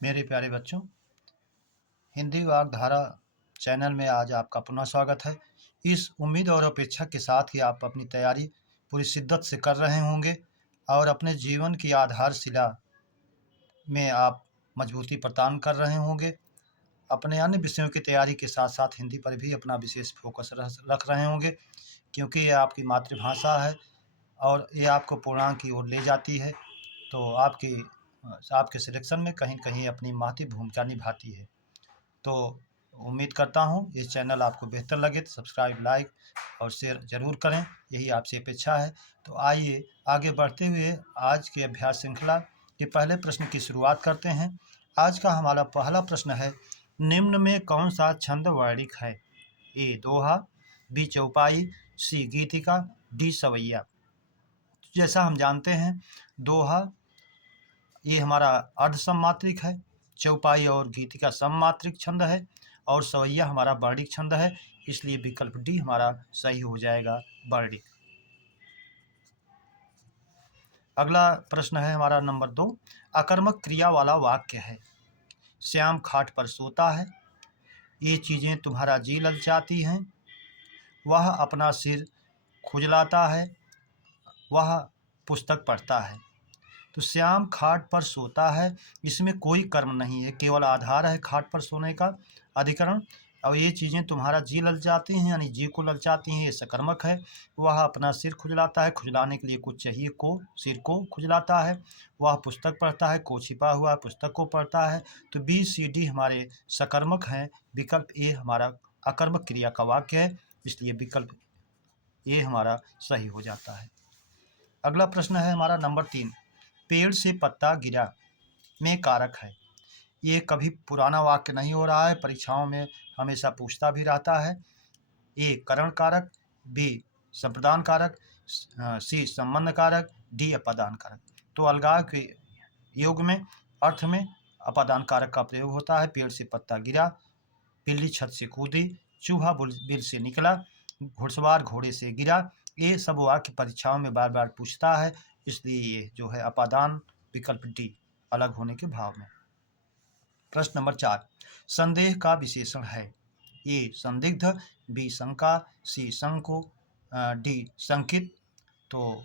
मेरे प्यारे बच्चों, हिंदी वाग्धारा चैनल में आज आपका पुनः स्वागत है। इस उम्मीद और अपेक्षा के साथ कि आप अपनी तैयारी पूरी शिद्दत से कर रहे होंगे और अपने जीवन की आधारशिला में आप मजबूती प्रदान कर रहे होंगे। अपने अन्य विषयों की तैयारी के साथ साथ हिंदी पर भी अपना विशेष फोकस रख रहे होंगे, क्योंकि ये आपकी मातृभाषा है और ये आपको पूर्णांक की ओर ले जाती है। तो आपके सिलेक्शन में कहीं कहीं अपनी महती भूमिका निभाती है। तो उम्मीद करता हूँ इस चैनल आपको बेहतर लगे तो सब्सक्राइब, लाइक और शेयर ज़रूर करें, यही आपसे अपेक्षा है। तो आइए आगे बढ़ते हुए आज की अभ्यास श्रृंखला के पहले प्रश्न की शुरुआत करते हैं। आज का हमारा पहला प्रश्न है, निम्न में कौन सा छंद वर्णिक है? ए दोहा, बी चौपाई, सी गीतिका, डी सवैया। जैसा हम जानते हैं, दोहा ये हमारा अर्ध सममात्रिक है, चौपाई और गीतिका सममात्रिक छंद है और सवैया हमारा वर्णिक छंद है, इसलिए विकल्प डी हमारा सही हो जाएगा, वर्णिक। अगला प्रश्न है हमारा नंबर 2, आकर्मक क्रिया वाला वाक्य है। श्याम खाट पर सोता है, ये चीज़ें तुम्हारा जी ललचाती हैं, वह अपना सिर खुजलाता है, वह पुस्तक पढ़ता है। तो श्याम खाट पर सोता है, इसमें कोई कर्म नहीं है, केवल आधार है खाट पर सोने का, अधिकरण। और ये चीज़ें तुम्हारा जी ललचाती हैं, यानी जी को ललचाती हैं, ये सकर्मक है। वह अपना सिर खुजलाता है, खुजलाने के लिए कुछ चाहिए, को सिर को खुजलाता है। वह पुस्तक पढ़ता है, को छिपा हुआ पुस्तक को पढ़ता है। तो बी सी डी हमारे सकर्मक हैं, विकल्प ए हमारा अकर्मक क्रिया का वाक्य है, इसलिए विकल्प ए हमारा सही हो जाता है। अगला प्रश्न है हमारा नंबर 3, पेड़ से पत्ता गिरा में कारक है। ये कभी पुराना वाक्य नहीं हो रहा है, परीक्षाओं में हमेशा पूछता भी रहता है। ए करण कारक, बी संप्रदान कारक, सी संबंध कारक, डी अपादान कारक। तो अलगाव के योग में अर्थ में अपादान कारक का प्रयोग होता है। पेड़ से पत्ता गिरा, बिल्ली छत से कूदी, चूहा बिल से निकला, घुड़सवार घोड़े से गिरा, ये सब वाक्य परीक्षाओं में बार बार पूछता है, इसलिए ये जो है अपादान, विकल्प डी अलग होने के भाव में। प्रश्न नंबर 4, संदेह का विशेषण है। ए संदिग्ध, बी शंका, सी शंको, डी शंकित। तो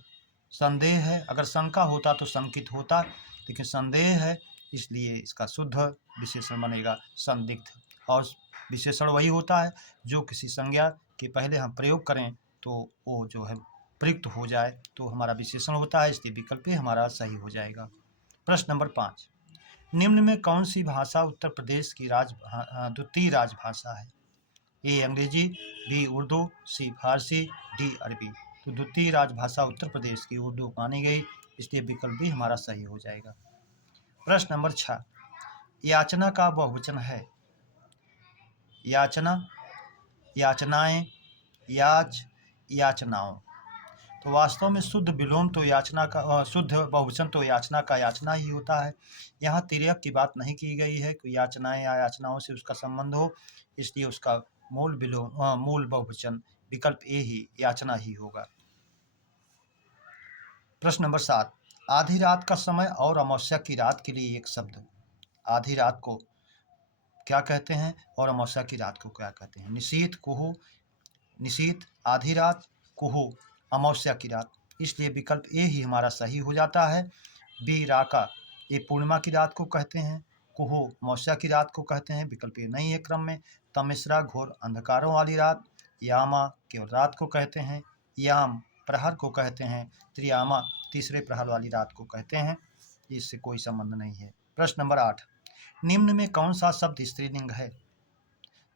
संदेह है, अगर शंका होता तो शंकित होता, लेकिन संदेह है इसलिए इसका शुद्ध विशेषण बनेगा संदिग्ध। और विशेषण वही होता है जो किसी संज्ञा के पहले हम प्रयोग करें तो वो जो है प्रयुक्त हो जाए, तो हमारा विशेषण होता है, इसलिए विकल्प ही हमारा सही हो जाएगा। प्रश्न नंबर 5, निम्न में कौन सी भाषा उत्तर प्रदेश की द्वितीय राजभाषा है? ए अंग्रेजी, बी उर्दू, सी फारसी, डी अरबी। तो द्वितीय राजभाषा उत्तर प्रदेश की उर्दू मानी गई, इसलिए विकल्प भी हमारा सही हो जाएगा। प्रश्न नंबर 6, याचना का बहुवचन है। याचना, याचनाएं, याच, याचनाओं। तो वास्तव में शुद्ध विलोम तो याचना का, शुद्ध बहुवचन तो याचना का याचना ही होता है। यहाँ तिर्यक की बात नहीं की गई है कि याचनाएं या याचनाओं से उसका संबंध हो, इसलिए उसका मूल विलोम, मूल बहुवचन विकल्प ए ही याचना ही होगा। प्रश्न नंबर 7, आधी रात का समय और अमावस्या की रात के लिए एक शब्द। आधी रात को क्या कहते हैं और अमावस्या की रात को क्या कहते हैं? निशीथ, कुहू, निशीथ आधी रात, कुहू अमावस्या की रात, इसलिए विकल्प ए ही हमारा सही हो जाता है। बी राका, ये पूर्णिमा की रात को कहते हैं, कुहू अमावस्या की रात को कहते हैं, विकल्प ए नहीं है क्रम में। तमिश्रा घोर अंधकारों वाली रात, यामा केवल रात को कहते हैं, याम प्रहर को कहते हैं, त्रियामा तीसरे प्रहर वाली रात को कहते हैं, इससे कोई संबंध नहीं है। प्रश्न नंबर 8, निम्न में कौन सा शब्द स्त्रीलिंग है?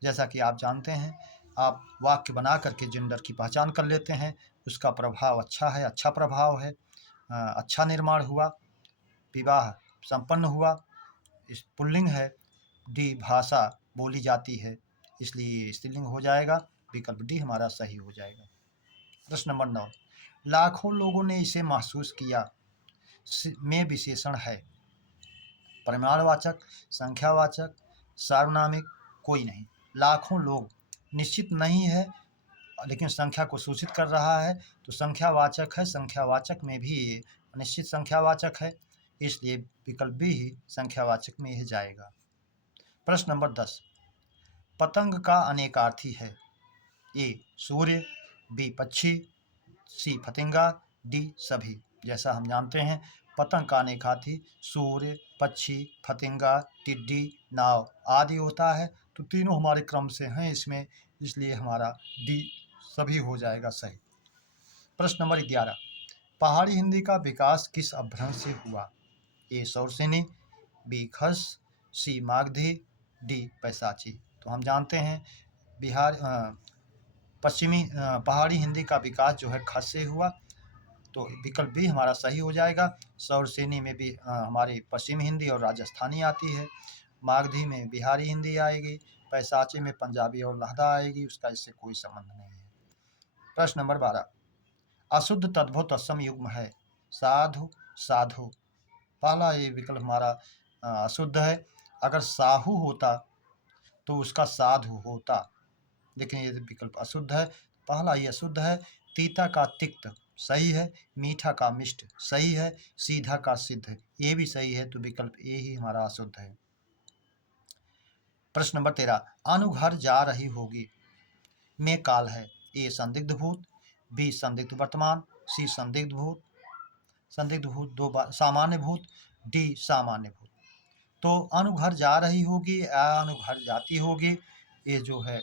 जैसा कि आप जानते हैं, आप वाक्य बना करके जेंडर की पहचान कर लेते हैं, उसका प्रभाव अच्छा है, अच्छा प्रभाव है, अच्छा निर्माण हुआ, विवाह संपन्न हुआ, इस पुल्लिंग है, डी भाषा बोली जाती है, इसलिए स्त्रीलिंग हो जाएगा, विकल्प डी हमारा सही हो जाएगा। प्रश्न नंबर 9, लाखों लोगों ने इसे महसूस किया में विशेषण है। परिमाणवाचक, संख्यावाचक, सार्वनामिक, कोई नहीं। लाखों लोग निश्चित नहीं है, लेकिन संख्या को सूचित कर रहा है, तो संख्यावाचक है। संख्यावाचक में भी निश्चित संख्यावाचक है, इसलिए विकल्प बी ही संख्यावाचक में यह जाएगा। प्रश्न नंबर 10, पतंग का अनेकार्थी है। ए सूर्य, बी पक्षी, सी फतिंगा, डी सभी। जैसा हम जानते हैं पतंग का अनेकार्थी सूर्य, पक्षी, फतिंगा, टिड्डी, नाव आदि होता है। तो तीनों हमारे क्रम से हैं इसमें, इसलिए हमारा डी सभी हो जाएगा सही। प्रश्न नंबर 11, पहाड़ी हिंदी का विकास किस अपभ्रंश से हुआ। ए शौरसेनी, बी खस, सी मागधी, डी पैसाची। तो हम जानते हैं पश्चिमी पहाड़ी हिंदी का विकास जो है खस से हुआ, तो विकल्प बी हमारा सही हो जाएगा। शौरसेनी में भी हमारी पश्चिमी हिंदी और राजस्थानी आती है, मागधी में बिहारी हिंदी आएगी, पैसाची में पंजाबी और लहदा आएगी, उसका इससे कोई संबंध नहीं है। प्रश्न नंबर 12, अशुद्ध तद्भव तत्सम युग्म है। साधु, साधु। पहला ये विकल्प हमारा अशुद्ध है। अगर साहू होता तो उसका साधु होता, लेकिन ये विकल्प अशुद्ध है। पहला ये अशुद्ध है। तीता का तिक्त सही है, मीठा का मिष्ट सही है, सीधा का सिद्ध ये भी सही है, तो विकल्प ए ही हमारा अशुद्ध है। प्रश्न नंबर 13, अनुघर जा रही होगी में काल है। ए संदिग्ध भूत, बी संदिग्ध वर्तमान, सी संदिग्ध भूत, संदिग्ध भूत दो बार, सामान्य भूत, डी सामान्य भूत। तो अनुघर जा रही होगी या अनुघर जाती होगी, ये जो है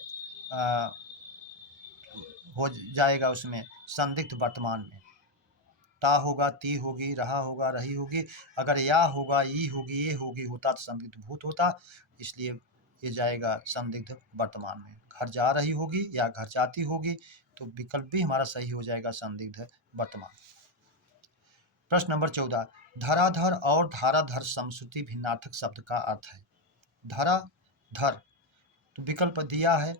हो जाएगा उसमें संदिग्ध वर्तमान में। ता होगा, ती होगी, रहा होगा, रही होगी। अगर या होगा, ई होगी, ये होगी होता तो संदिग्ध भूत होता, इसलिए ये जाएगा संदिग्ध वर्तमान में। घर जा रही होगी या घर जाती होगी, तो विकल्प भी हमारा सही हो जाएगा संदिग्ध वर्तमान। प्रश्न नंबर 14, धराधर और धाराधर समश्रुति भिन्नार्थक शब्द का अर्थ है। धराधर, तो विकल्प दिया है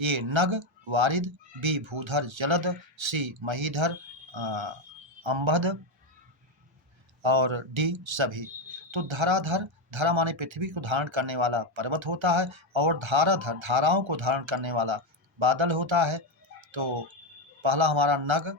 ए नग वारिद, बी भूधर जलद, सी महीधर अंबध और डी सभी। तो धराधर, धरा माने पृथ्वी को धारण करने वाला पर्वत होता है, और धाराधर धाराओं को धारण करने वाला बादल होता है। तो पहला हमारा नग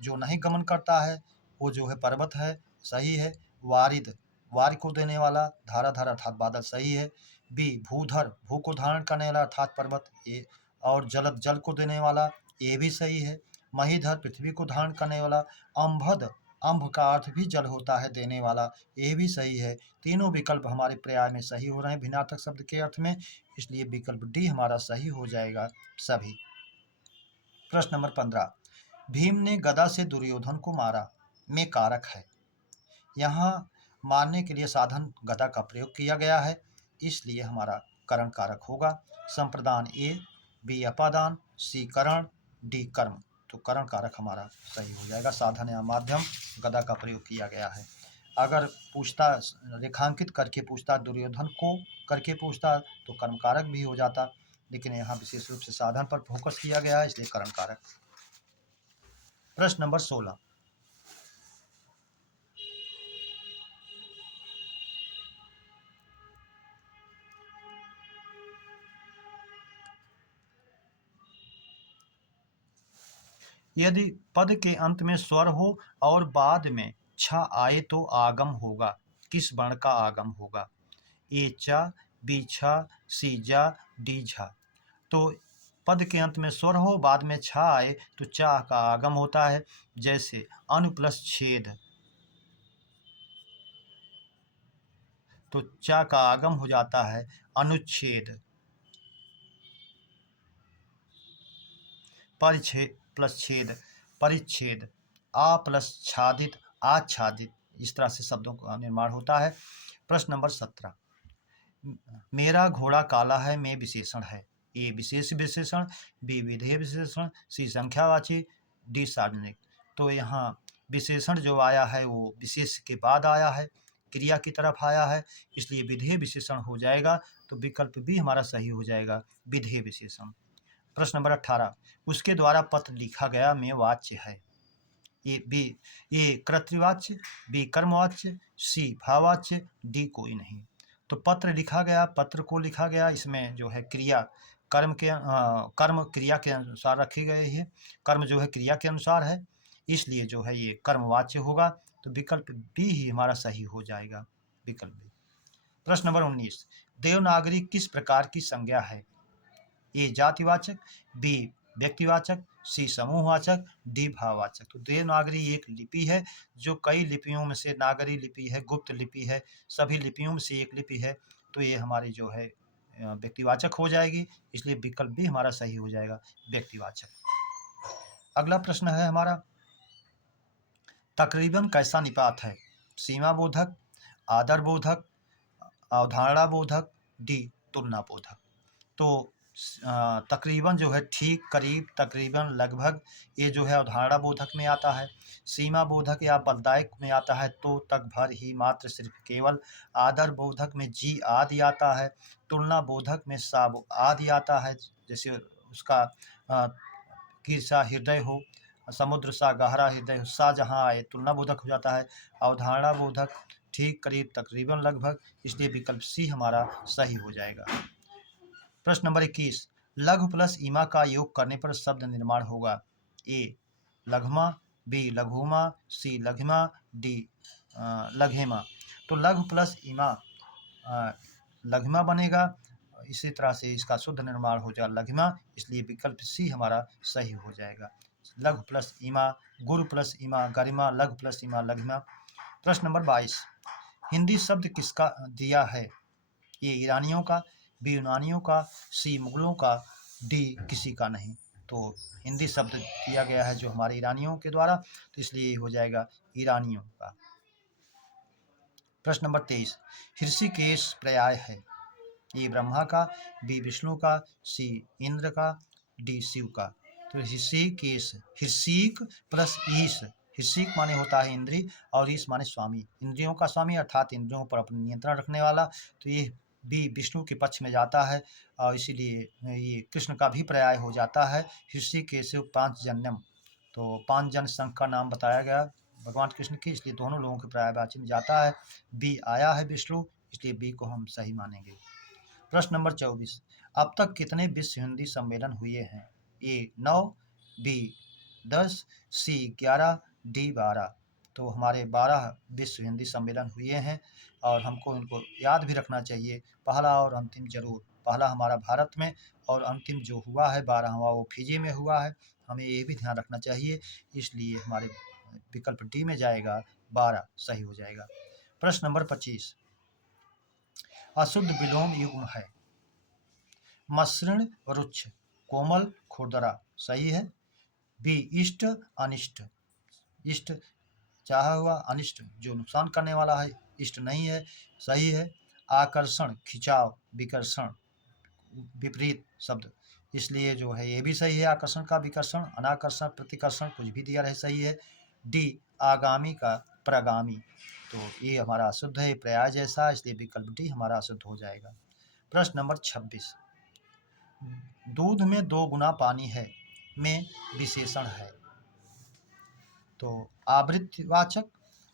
जो नहीं गमन करता है वो जो है पर्वत है, सही है। वारिद, वार को देने वाला धाराधर अर्थात बादल सही है। बी भूधर, भू को धारण करने वाला अर्थात पर्वत, ये और जलद जल को देने वाला ये भी सही है। महीधर पृथ्वी को धारण करने वाला। अंबध, अंब का अर्थ भी जल होता है देने वाला, ये भी सही है। तीनों विकल्प हमारे पर्याय में सही हो रहे हैं भिन्नार्थक शब्द के अर्थ में, इसलिए विकल्प डी हमारा सही हो जाएगा सभी। प्रश्न नंबर 15, भीम ने गदा से दुर्योधन को मारा में कारक है। यहाँ मारने के लिए साधन गदा का प्रयोग किया गया है, इसलिए हमारा करण कारक होगा। संप्रदान ए, बी अपादान, सी करण, डी कर्म। तो करण कारक हमारा सही हो जाएगा। साधन या माध्यम गदा का प्रयोग किया गया है। अगर पूछता रेखांकित करके पूछता दुर्योधन को करके पूछता तो कर्म कारक भी हो जाता, लेकिन यहाँ विशेष रूप से साधन पर फोकस किया गया है, इसलिए करण कारक। प्रश्न नंबर 16, यदि पद के अंत में स्वर हो और बाद में छ आए तो आगम होगा, किस वर्ण का आगम होगा। ए चा, बी छा, सी जा, डी झा। तो पद के अंत में स्वर हो बाद में छ आए तो चा का आगम होता है, जैसे अनु प्लस छेद, तो चा का आगम हो जाता है अनुच्छेद। परिच्छेद प्लस छेद, परिच्छेद। आ प्लस छादित, आच्छादित। इस तरह से शब्दों का निर्माण होता है। प्रश्न नंबर 17, मेरा घोड़ा काला है में विशेषण है। ए विशेष विशेषण, बी विधेय विशेषण, सी संख्यावाची, डी सार्वजनिक। तो यहाँ विशेषण जो आया है वो विशेष के बाद आया है, क्रिया की तरफ आया है, इसलिए विधेय विशेषण हो जाएगा। तो विकल्प भी हमारा सही हो जाएगा, विधेय विशेषण। प्रश्न नंबर 18, उसके द्वारा पत्र लिखा गया में वाच्य है। ए कर्तृवाच्य, बी कर्मवाच्य, सी भाववाच्य, डी कोई नहीं। तो पत्र लिखा गया, पत्र को लिखा गया, इसमें जो है क्रिया कर्म क्रिया के अनुसार रखी गई है। कर्म जो है क्रिया के अनुसार है, इसलिए जो है ये कर्मवाच्य होगा। तो विकल्प बी ही हमारा सही हो जाएगा, विकल्प बी। प्रश्न नंबर 19, देवनागरी किस प्रकार की संज्ञा है? ए जातिवाचक, बी व्यक्तिवाचक, सी समूहवाचक, डी भाववाचक। तो देवनागरी एक लिपि है जो कई लिपियों में से नागरी लिपि है, गुप्त लिपि है, सभी लिपियों में से एक लिपि है। तो ये हमारी जो है व्यक्तिवाचक हो जाएगी, इसलिए विकल्प भी हमारा सही हो जाएगा, व्यक्तिवाचक। अगला प्रश्न है हमारा, तकरीबन कैसा निपात है? सीमा बोधक, आदर बोधक, अवधारणा बोधक, डी तुलना बोधक। तो तकरीबन जो है ठीक, करीब, तकरीबन, लगभग, ये जो है अवधारणा बोधक में आता है। सीमा बोधक या बलदायक में आता है तो, तक, भर, ही, मात्र, सिर्फ, केवल। आदर बोधक में जी आदि आता है। तुलना बोधक में सा आदि आता है, जैसे उसका कीर्षा हृदय हो, समुद्र सा गहरा हृदय हो, सा जहाँ आए तुलना बोधक हो जाता है। अवधारणा बोधक ठीक, करीब, तकरीबन, लगभग, इसलिए विकल्प सी हमारा सही हो जाएगा। प्रश्न नंबर 21, लघु प्लस ईमा का योग करने पर शब्द निर्माण होगा। ए लघमा, बी लघुमा, सी लघिमा, डी लघेमा। तो लघु प्लस ईमा लघिमा बनेगा, इसी तरह से इसका शुद्ध निर्माण हो जाएगा लघिमा, इसलिए विकल्प सी हमारा सही हो जाएगा। लघु प्लस ईमा, गुरु प्लस ईमा, गरिमा, लघु प्लस ईमा, लघिमा। प्रश्न नंबर 22, हिंदी शब्द किसका दिया है? ए ईरानियों का, बी यूनानियों का, सी मुगलों का, डी किसी का नहीं। तो हिंदी शब्द दिया गया है जो हमारे ईरानियों के द्वारा, तो इसलिए हो जाएगा ईरानियों का। प्रश्न नंबर 23, ऋषिकेश पर्याय है? ए ब्रह्मा का, बी विष्णु का, सी इंद्र का, डी शिव का। तो ऋषिकेश, ऋषिक प्लस ईश, ऋषिक माने होता है इंद्री और ईश माने स्वामी, इंद्रियों का स्वामी अर्थात इंद्रियों पर अपना नियंत्रण रखने वाला। तो ये बी विष्णु के पक्ष में जाता है और इसीलिए ये कृष्ण का भी पर्याय हो जाता है। ऋषिकेश पांचजन्यम, तो 5 जन संघ का नाम बताया गया भगवान कृष्ण की, इसलिए दोनों लोगों के पर्यायवाची में जाता है। बी आया है विष्णु, इसलिए बी को हम सही मानेंगे। प्रश्न नंबर 24, अब तक कितने विश्व हिंदी सम्मेलन हुए हैं? ए 9, बी 10, सी 11, डी 12। तो हमारे 12 विश्व हिंदी सम्मेलन हुए हैं और हमको इनको याद भी रखना चाहिए। पहला और अंतिम जरूर, पहला हमारा भारत में और अंतिम जो हुआ है 12वां वो फिजी में हुआ है, हमें ये भी ध्यान रखना चाहिए, इसलिए हमारे विकल्प डी में जाएगा, 12 सही हो जाएगा। प्रश्न नंबर 25, अशुद्ध विलोम युग्म है? मसृण, रुक्ष, कोमल, खुरदरा। सही है। बी इष्ट, अनिष्ट, इष्ट चाहा हुआ, अनिष्ट जो नुकसान करने वाला है, इष्ट नहीं है, सही है। आकर्षण, खिंचाव, विकर्षण, विपरीत शब्द, इसलिए जो है ये भी सही है, आकर्षण का विकर्षण, अनाकर्षण, प्रतिकर्षण, कुछ भी दिया रहे, सही है। डी आगामी का प्रगामी, तो ये हमारा अशुद्ध है, पर्याय जैसा, इसलिए विकल्प डी हमारा अशुद्ध हो जाएगा। प्रश्न नंबर 26, दूध में 2 गुना पानी है में विशेषण है? तो आवृत्तिवाचक,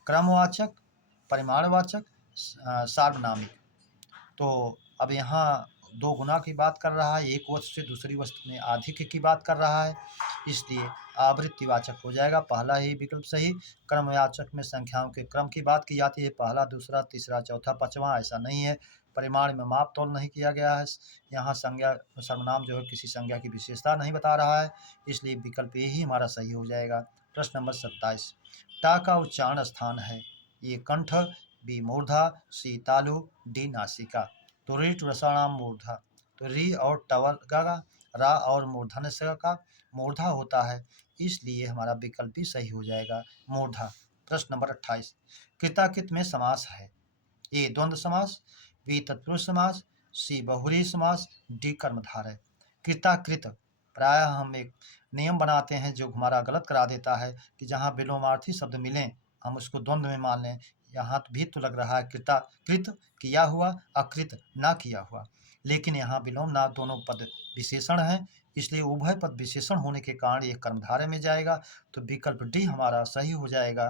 क्रमवाचक, परिमाणवाचक, सार्वनामिक। तो अब यहाँ 2 गुना की बात कर रहा है, एक वस्तु से दूसरी वस्तु में आधिक्य की बात कर रहा है, इसलिए आवृत्तिवाचक हो जाएगा, पहला ही विकल्प सही। क्रमवाचक में संख्याओं के क्रम की बात की जाती है, पहला, दूसरा, तीसरा, चौथा, पांचवा, ऐसा नहीं है। परिमाण में माप तोल नहीं किया गया है, यहाँ संज्ञा सर्वनाम जो है किसी संज्ञा की विशेषता नहीं बता रहा है, इसलिए विकल्प ए ही हमारा सही हो जाएगा। प्रश्न नंबर 27, टा का उच्चारण स्थान है? ये कंठ, बी मूर्धा, सी तालु, डी नासिका। तो री रसाणाम मूर्धा, तो री और टवर का, रा और मूर्धन से का मूर्धा होता है, इसलिए हमारा विकल्प भी सही हो जाएगा, मूर्धा। प्रश्न नंबर 28, कृताकृत में समास है? ए द्वंद्व समास, बी तत्पुरुष समास, सी बहुव्रीहि समास, डी कर्मधारय। कृताकृत प्रायः हम एक नियम बनाते हैं जो हमारा गलत करा देता है कि जहाँ विलोमार्थी शब्द मिलें हम उसको द्वंद्व में मान लें। यहाँ भी तो लग रहा है कृताकृत किया हुआ, अकृत ना किया हुआ, लेकिन यहाँ विलोम ना दोनों पद विशेषण हैं, इसलिए उभय पद विशेषण होने के कारण ये कर्मधारय में जाएगा, तो विकल्प डी हमारा सही हो जाएगा,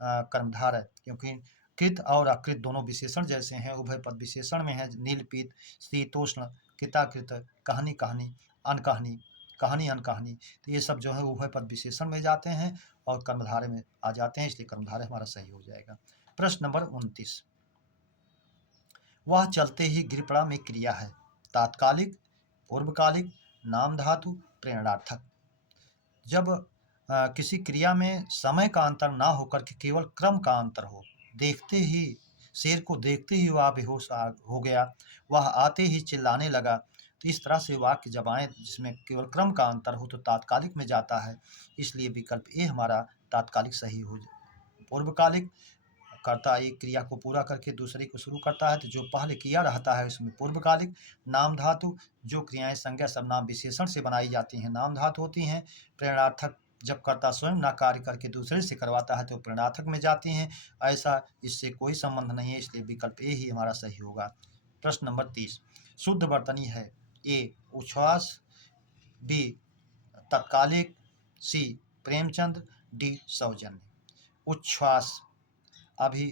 कर्मधारय, क्योंकि कृत और अकृत दोनों विशेषण जैसे हैं, उभय पद विशेषण में है। नील, पीत, शीतोष्ण, कृताकृत, कहानी, कहानी, अनकहानी, कहानी अनकहानी, तो ये सब जो है उभय पद विशेषण में जाते हैं और कर्मधारय में आ जाते हैं, इसलिए कर्मधारय हमारा सही हो जाएगा। प्रश्न नंबर 29, वह चलते ही गिरपड़ा में क्रिया है, तात्कालिक, पूर्वकालिक, नाम धातु, प्रेरणार्थक। जब किसी क्रिया में समय का अंतर ना होकर के केवल क्रम का अंतर हो, देखते ही शेर को देखते ही वह बेहोश हो गया, वह आते ही चिल्लाने लगा, तो इस तरह से वाक्य जब आए जिसमें केवल क्रम का अंतर हो तो तात्कालिक में जाता है, इसलिए विकल्प ए हमारा तात्कालिक सही हो जाए। पूर्वकालिक, कर्ता एक क्रिया को पूरा करके दूसरे को शुरू करता है, तो जो पहले किया रहता है उसमें पूर्वकालिक। नाम धातु, जो क्रियाएं संज्ञा सर्वनाम विशेषण से बनाई जाती हैं नाम धातु होती हैं। प्रेरणार्थक, जब कर्ता स्वयं ना कार्य करके दूसरे से करवाता है तो प्रेरणार्थक में जाती हैं। ऐसा इससे कोई संबंध नहीं है, इसलिए विकल्प ए ही हमारा सही होगा। प्रश्न नंबर 30, शुद्ध वर्तनी है, ए उच्छ्वास, बी तत्कालिक, सी प्रेमचंद, डी सौजन्य। उच्छ्वास अभी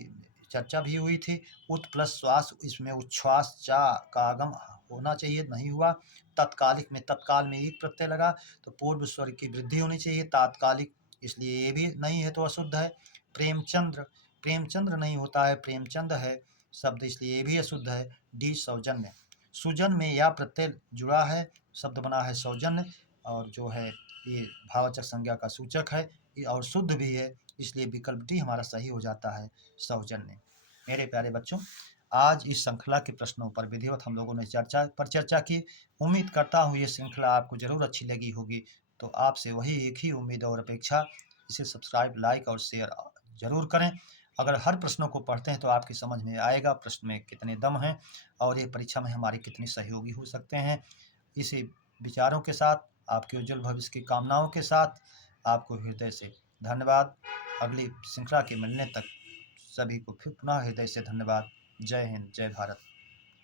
चर्चा भी हुई थी, उत प्लस श्वास, इसमें उच्छ्वास चा का आगम होना चाहिए, नहीं हुआ। तत्कालिक में तत्काल में एक प्रत्यय लगा तो पूर्व स्वर की वृद्धि होनी चाहिए, तात्कालिक, इसलिए ये भी नहीं है तो अशुद्ध है। प्रेमचंद्र, प्रेमचंद्र नहीं होता है, प्रेमचंद है शब्द, इसलिए ये भी अशुद्ध है। डी सौजन्य, सुजन में या प्रत्यय जुड़ा है, शब्द बना है सौजन्य, और जो है ये भाववाचक संज्ञा का सूचक है और शुद्ध भी है, इसलिए विकल्प डी हमारा सही हो जाता है, सौजन्य। मेरे प्यारे बच्चों, आज इस श्रृंखला के प्रश्नों पर विधिवत हम लोगों ने चर्चा की। उम्मीद करता हूँ ये श्रृंखला आपको जरूर अच्छी लगी होगी, तो आपसे वही एक ही उम्मीद और अपेक्षा, इसे सब्सक्राइब, लाइक और शेयर जरूर करें। अगर हर प्रश्नों को पढ़ते हैं तो आपकी समझ में आएगा प्रश्न में कितने दम हैं और ये परीक्षा में हमारे कितने सहयोगी हो सकते हैं। इसी विचारों के साथ, आपके उज्जवल भविष्य की कामनाओं के साथ आपको हृदय से धन्यवाद। अगली श्रृंखला के मिलने तक सभी को फिर पुनः हृदय से धन्यवाद। जय हिंद, जय भारत।